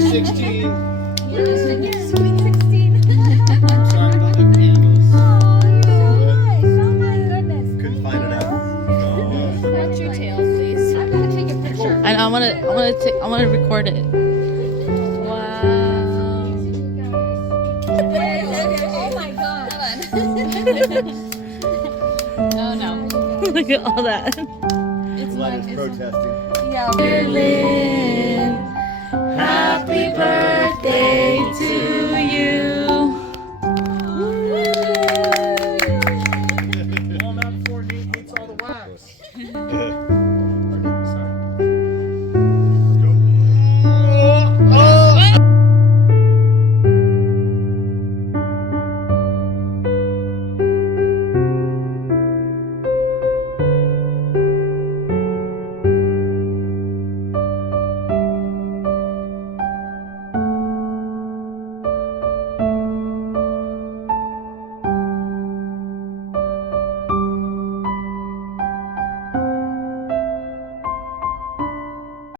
Sweet 16. Sweet 16. I'm sorry about the candles. Oh, you're so nice. Oh my goodness. Couldn't find it out. So, Watch your tail, please. I'm gonna take a picture. And I wanna record it. Wow. Oh my god. Oh no. Look at all that. It's Lynn is protesting. yeah. Dear Lynn,